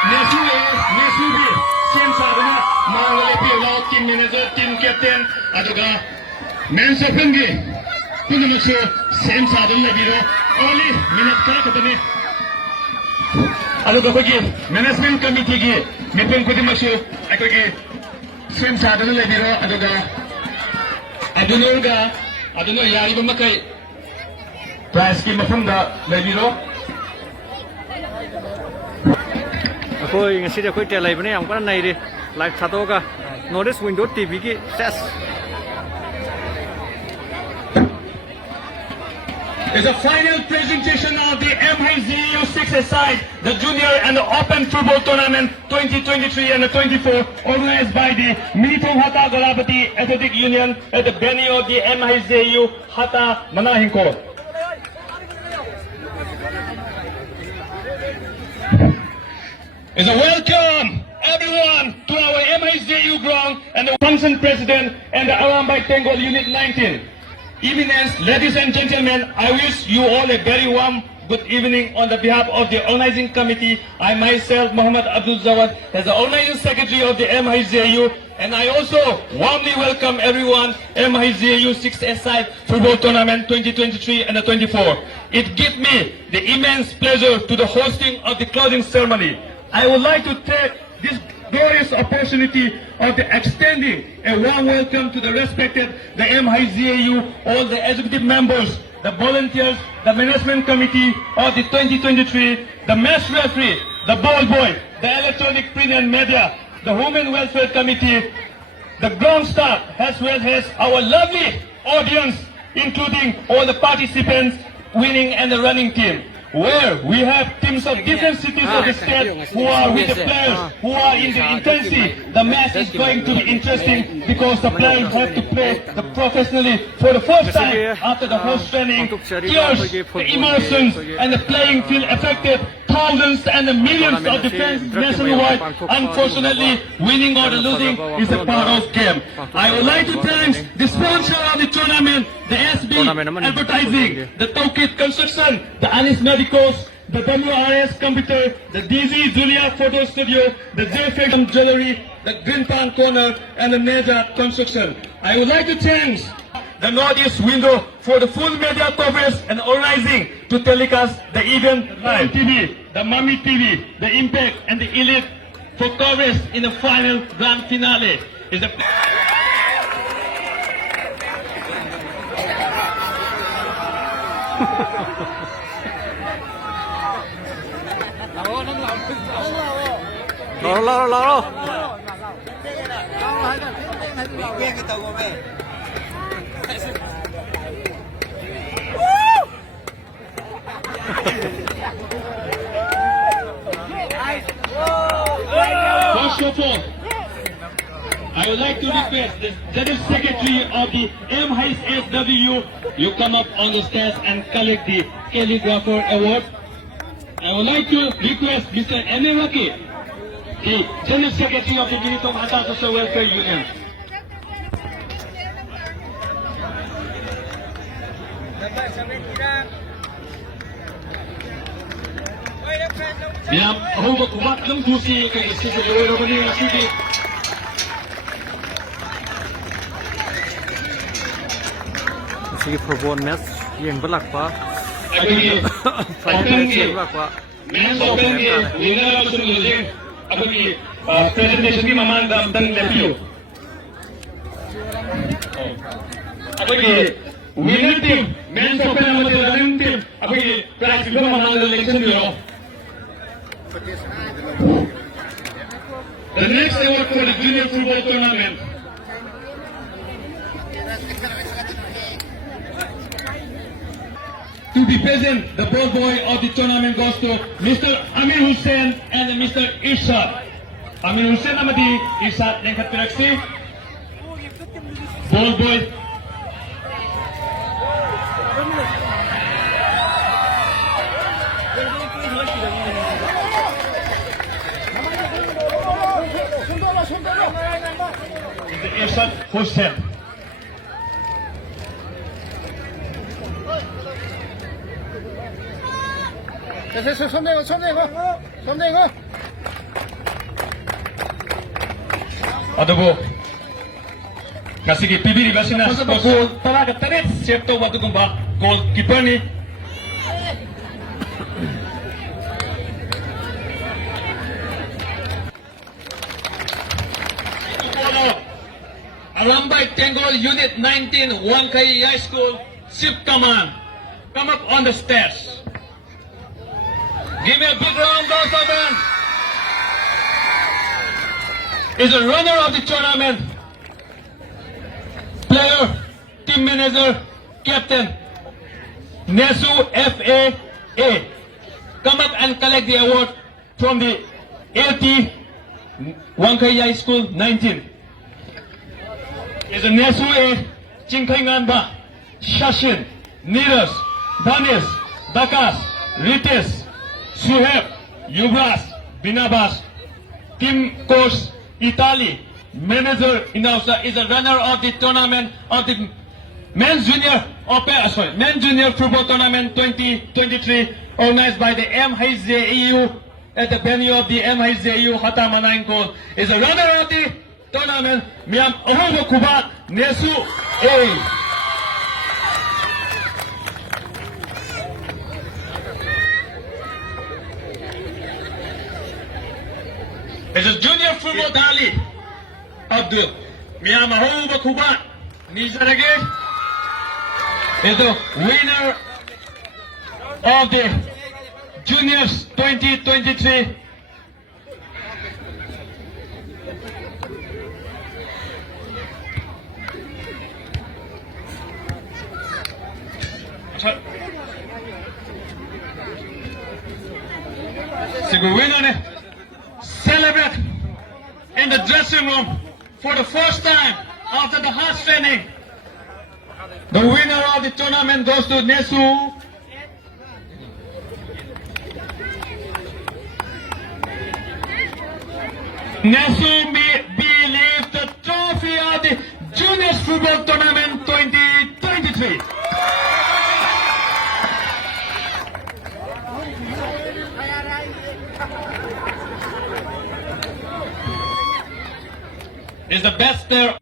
Nesubi, Sen Sadana, Mangalepi, Law, Team Manager, Team Captain, Aduga, Mansapungi, Punamusu, Sen Sadana Biro, only minute Karakatani. Aduga Pagi, Management Committee, Nipun Kudimasu, Akagi, Sen Sadana Biro, Aduga, Adunurga, Aduno Yariba Makai, Price Kimafunda, Biro. Aku ingin sih aku telai benih yang mana naik di live satu ka notice window TV ki ses. Is a final presentation of the MHGAU 6-a-side, the Junior and the Open Football Tournament 2023 and 24, organized by the Hata Galapati Athletic Union at the venue of the MHGAU Hata Hingol. Is a welcome everyone to our MHGAU ground and the function president and the Arambay Hingol Unit 19. Eminence, ladies and gentlemen, I wish you all a very warm good evening on the behalf of the organizing committee. I myself, Muhammad Abdul Zawad, as the organizing secretary of the MHGAU, and I also warmly welcome everyone MHGAU 6-a-side football tournament 2023 and 24. It gives me the immense pleasure to the hosting of the closing ceremony. I would like to take this glorious opportunity of the extending a warm welcome to the respected, the MHGAU, all the executive members, the volunteers, the management committee of the 2023, the match referee, the ball boy, the electronic print and media, the women welfare committee, the ground staff, as well as our lovely audience, including all the participants, winning and the running team, where we have teams of different cities of the state who are with the players who are in the intensity. The match is going to be interesting because the players have to play professionally for the first time after the host training. Tears, the emotions, and the playing feel affected. Thousands and the millions of the fans nationwide. Unfortunately, winning or losing is a part of game. I would like to thank the sponsor of the tournament, the SB Advertising, the Tokit Construction, the Anis Medicals, the WRS Computer, the DZ Julia Photo Studio, the JFX Jewelry, the Green Pan Corner, and the Neja Construction. I would like to thank the Northeast Window for the full media coverage and organizing to telecast the event live TV, the Mummy TV, the Impact, and the Elite for coverage in the final grand finale. Is the First of all, I would like to request the General Secretary of the MHSW, you come up on the stage and collect the Calligrapher Award. I would like to request Mr. Emiraki, the General Secretary of the Minitom Hata Social Welfare Union. Bilang aku berkuat dalam kursi ke istri seluruh bani nasi. Si football match yang berlaku. Aku Final berlaku. match open ke winner of losing. Aku ni presentation ni maman dan lepio. Aku ni winner team, match open nama running team. Aku ni prize juga maman dan election dulu. The next award for the junior football tournament. To be present, the ball boy of the tournament goes to Mr. Amir Hussain and Mr. Irshad. Amir Hussain amati Irshad lengkat piraksi. Ball boy. Irshad Hussain. 손대고 Adobo. Kasi pibiri basina goal talaga tarit set to watu kumba goalkeeper ni. Arambay Tengol Unit 19 Wangkai High School Ship Command. Come up on the stairs. Give me a big round of applause. Is the runner of the tournament. Player, team manager, captain, Nesu FAA. Come up and collect the award from the LT Wangkai High School 19. Is a Nesu A, Chingkaingan Ba, Shashin, Neeraj, Danis, Dakas, Rites, Suheb, Yubras, Binabas, team coach, Italy, manager Inausa is a runner of the tournament of the men's junior football tournament 2023 organized by the MHGAU at the venue of the MHGAU Hata Hingol is a runner of the tournament Miam Ahogo Kubat Nesu A. It's a junior football tally of the Miam Ahogo Kubat Nizarage is the winner of the juniors 2023. Celebrate in the dressing room for the first time after the hard training. The winner of the tournament goes to Nesu. Nesu believes the trophy of the Juniors Football Tournament 2023. Is the best player